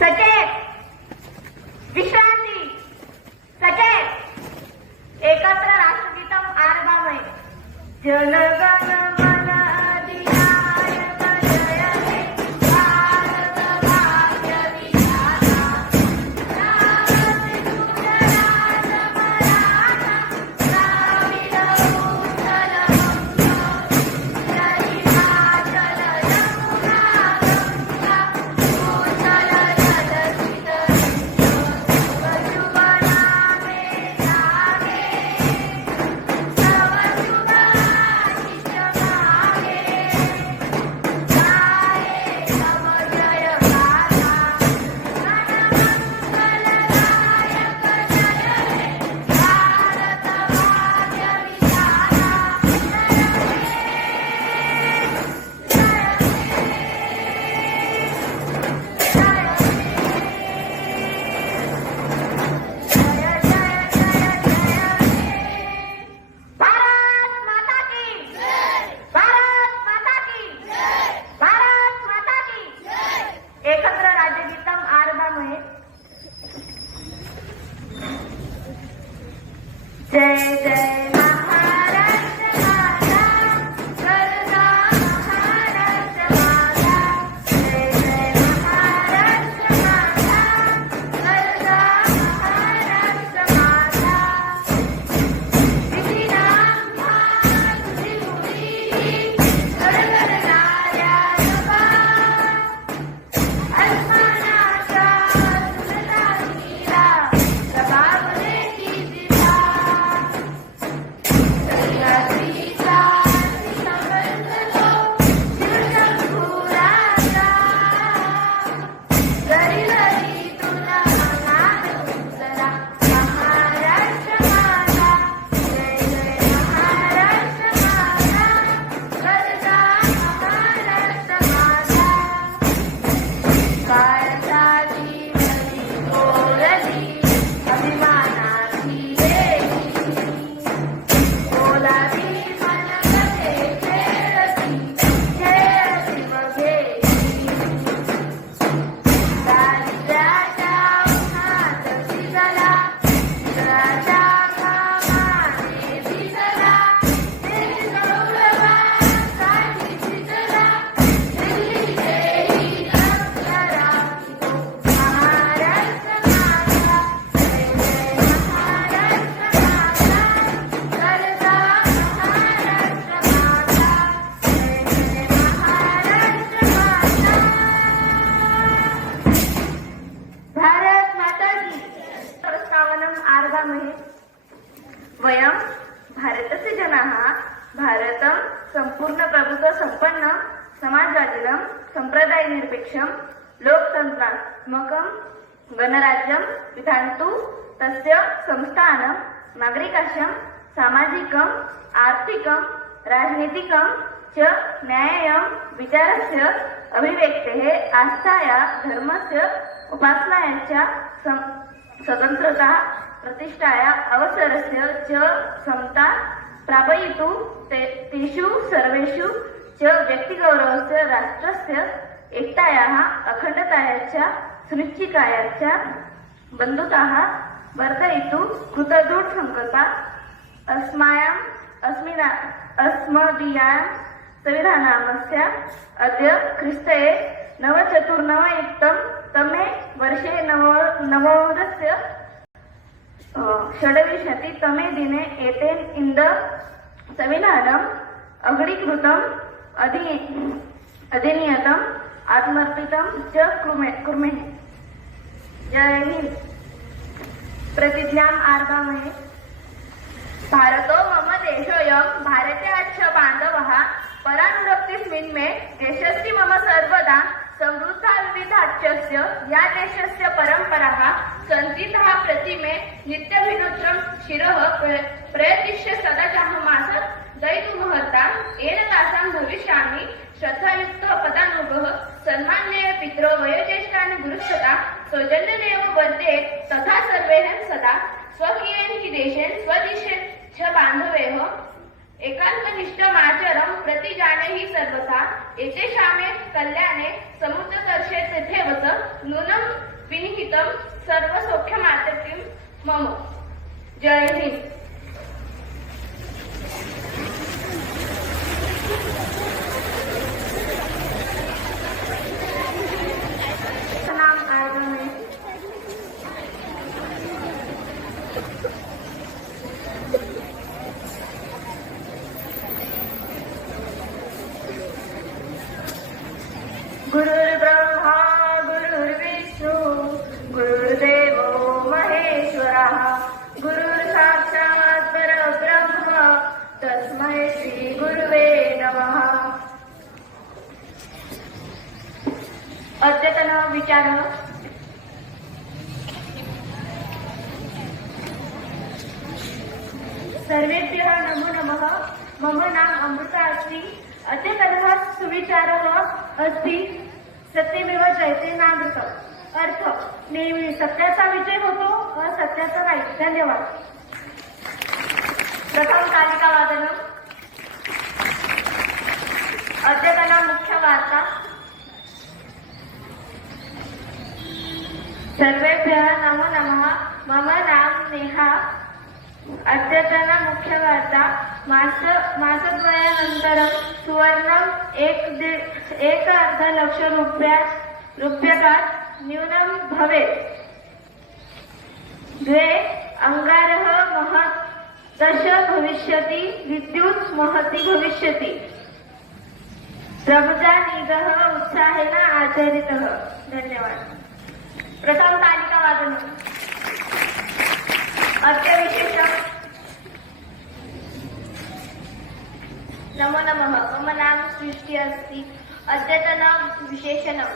सचेत विश्रांती सचेत एकत्र राष्ट्रगीतम आरंभामय जनगण मन अधिनायक जय हे भारत भाग्य विधाता राज गुजरात मराठा द्राविड उत्कल बंग जय हिमाचल यमुना गंगा उच्चल जलधित वसुवना में जागे सब शुभ आशीष मांगे गाए तब जय गाथा मन मंगलदायक जय हे भारत भाग्य विधाता भारत माता की भारत माता की भारत माता की एकत्र राज्यगीतम आरंभामुळे जय जय महाराष्ट्र माता गरजा महाराष्ट्र माता जय जय महाराष्ट्र माता गरजा महाराष्ट्र माता विधिनाम तुझी मुली गडगडणाऱ्या नभा अस्मानाच्या सुलता नीरा प्रभावले की दिशा सह्याद्रीचा संबंधतो शिवशंभूराजा गरीगरी तुला मान उचला महाराष्ट्र माता जय जय महाराष्ट्र माता गरजा महाराष्ट्र माता काळजाची नदी ओरली अभिमानाची वेली बोलावी मनगते खेळती खेळती वगेली दारिद्र्याच्या उन्हात शिजला शिखराच्या घामाने भिजला देश गौरवासाठी झिजला दिल्ली देही अक्षरा महाराष्ट्र माता जय जय महाराष्ट्र माता गरजा महाराष्ट्र माता जय जय महाराष्ट्र माता भारत माता की प्रस्तावनम आरभामहे वयम भारतस्य जनाः भारतं संपूर्ण प्रभुत्व संपन्न समाजवादिनं संप्रदाय निरपेक्षं लोकतंत्रात्मकं गणराज्यं विधान्तु तस्य संस्थानं नागरिकाशं सामाजिकं आर्थिकं राजनीतिकं च न्याय्यं विचारस्य अभिव्यक्तेः आस्थाया धर्मस्य उपासनायाच्या स्वतंत्रता प्रतिष्ठाया अवसरस्य च समता प्रापयितुं तेषु सर्वेषु च व्यक्तिगौरवस्य राष्ट्रस्य एकतायाः अखण्डतायाच्या सुनिश्चितायाच्या बन्धुताः वर्धयितुं कृतदृढ संकल्पा अस्मदीयां संविधानामस्य अद्य ख्रिस्तये नवचतुर्नवयुक्तं तमे वर्षे नवोदस्य षड्विंशतितमे दिने एतेन इन्द संविधानम् अङ्गीकृतम् अधिनियतम् आत्मर्पितं च कुर्मः जय हिंद प्रतिज्ञाम् आरभामहे भारतो मम देशोऽयं भारते बान्धवः परानुरक्तिस्मिन् मे देशस्य मम सर्वदा समृद्धा विविधाच्यस्य या देशस्य परम्पराः सन्तितः प्रतिमे नित्यभिनुत्रं शिरः प्रयतिष्य सदा चाहमास दयितुमर्हतां येन तासां भविष्यामि श्रद्धायुक्तः पदानुगः सन्मान्येय पितरो वयोज्येष्ठानि गुरुस्तथा सौजन्यमेव वर्तेत तथा सर्वैः सदा स्वकीयेन हि देशेन स्वदेशे च बान्धवैः एकान्तनिष्ठमाचरं प्रतिजाने हि सर्वथा एते श्यामे कल्याणे समुद्रदर्शे तथैवच नूनं विनिहितं सर्वसौख्यमार्तकीं मम। जय हिंद। नाम आगमे गुरुर्ब्रह्मा गुरुर्विष्णु गुरुर्देवो महेश्वरः गुरुर्साक्षात् परब्रह्म तस्मै श्री गुरुवे नमः। अद्यतन विचार। सर्वेभ्यः नमो नमः। मम नाम अमृता अस्ति। अद्यतनः सुविचारः अस्ति सत्यमेव जयते नामृतम्। अर्थ नेहमी सत्याचा विजय होतो, असत्याचा नाही। धन्यवाद। प्रथम तालिका वादनम्। अद्यतन मुख्य वार्ता। सर्वेभ्यः नमो नमः। मम नाम नेहा। अद्यतन मुख्य वार्ता। मासद्वयानन्तरं सुवर्णम् एक अर्धलक्ष रूप्यकात् न्यूनं भवेत्। द्वे अंगारः महत् भविष्यति। विद्युत् महती भविष्यति। रमजान-ईदः उत्साहेन आचरितः। धन्यवाद। प्रथम तालिका वादनम्। अद्य विशेषम्। नमो नमः। मम नाम सृष्टि अस्ति। अद्यतन विशेषणम्।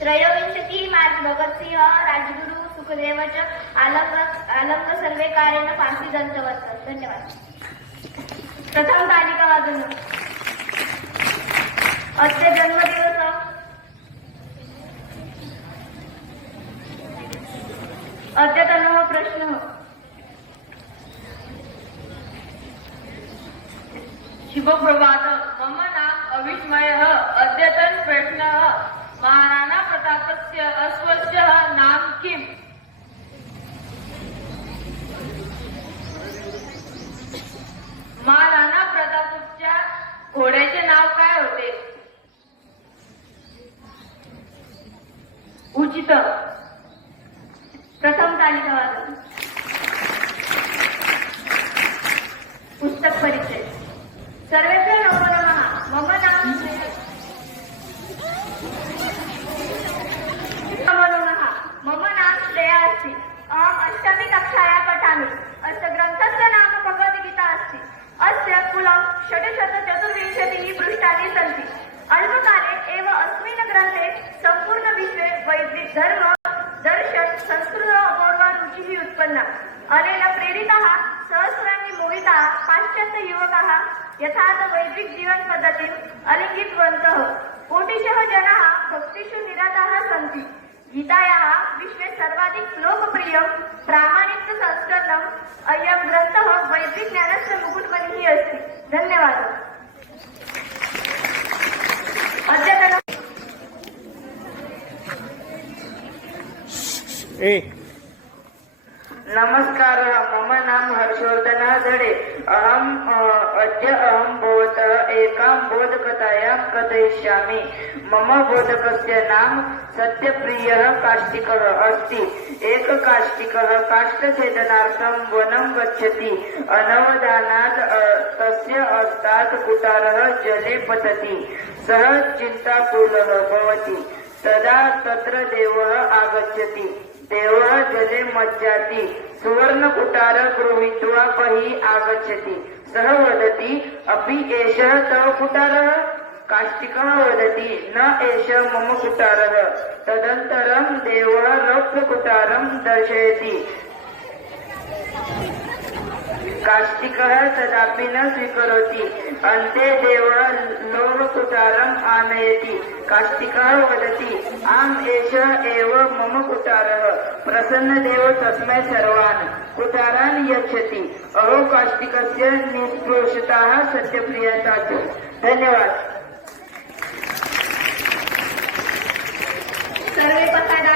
त्रयोविंशतिः मार्च भगतसिंह राजगुरु सुखदेव च आलंग सर्वेकारेण फांसी दत्तवन्तः। धन्यवाद। प्रथम तालिका वादनम्। अद्य जन्मदिवसः। अद्यतनः प्रश्नः। शुभप्रभातम्। मम नाम अविस्मयः। अद्यतन प्रश्नः। महाराणा प्रतापस्य अश्वस्य नाम किम्? महाराणा प्रतापच्या घोड्याचे नाव काय होते? उचित। प्रथम तालिका वादन। पुस्तक परिचय। सर्वेभ्यः नमो नमः। मम नाम श्रेया अस्ति। अहम् अष्टमी कक्षायां पठामि। अस्य ग्रन्थस्य नाम भगवद्गीता अस्ति। अस्य कुलं 624 पृष्ठानि सन्ति। अल्पकाले एव अस्मिन् ग्रन्थे सम्पूर्णविश्वे वैदिक धर्म दर्शन संस्कृत अपूर्वा रुचिः उत्पन्ना। अनेन प्रेरिताः सहस्राणि मोहिताः पाश्चात्य युवकाः यथार्थ वैदिक जीवन पद्धतिम् अलिङ्गितवन्तः। कोटिशः जनाः भक्तिषु निरताः सन्ति। गीतायाः विश्वे सर्वाधिक लोकप्रियं प्रामाणिक संस्करणम् अयं ग्रन्थः वैदिक ज्ञानस्य मुकुटमणिः अस्ति। धन्यवादः। अद्यतन नमस्कार। मम नाम हर्षवर्धन धडे। अद्य भवतः एकां बोधकथायां कथयिष्यामि। मम बोधकस्य नाम सत्यप्रियः काष्टिकः अस्ति। एक काष्टिकः काष्ठछेदनार्थं वनं गच्छति। अनवधानात् तस्य हस्तात् कुठारः जले पतति। सः चिन्ताकुलः भवति। तदा तत्र देवः आगच्छति। देवः जले मज्जाति। सुवर्णकुठार गृहीत्वा बहिः आगच्छति। सः वदति, अपि एषः तव कुठारः? काष्टिकः वदति, न एषः मम कुठारः। तदनन्तरं देवः रौप्यकुठारं दर्शयति। काष्टिकः तदापि न स्वीकरोति। अन्ते देवः लोहकुठारम् आनयति। काष्टिकः वदति, आम् एषः एव मम कुठारः। प्रसन्नदेवो तस्मै सर्वान् कुठारान् यच्छति। अहो काष्टिकस्य निष्प्रोषता सत्यप्रियता च। धन्यवाद। सर्वे पसायदाः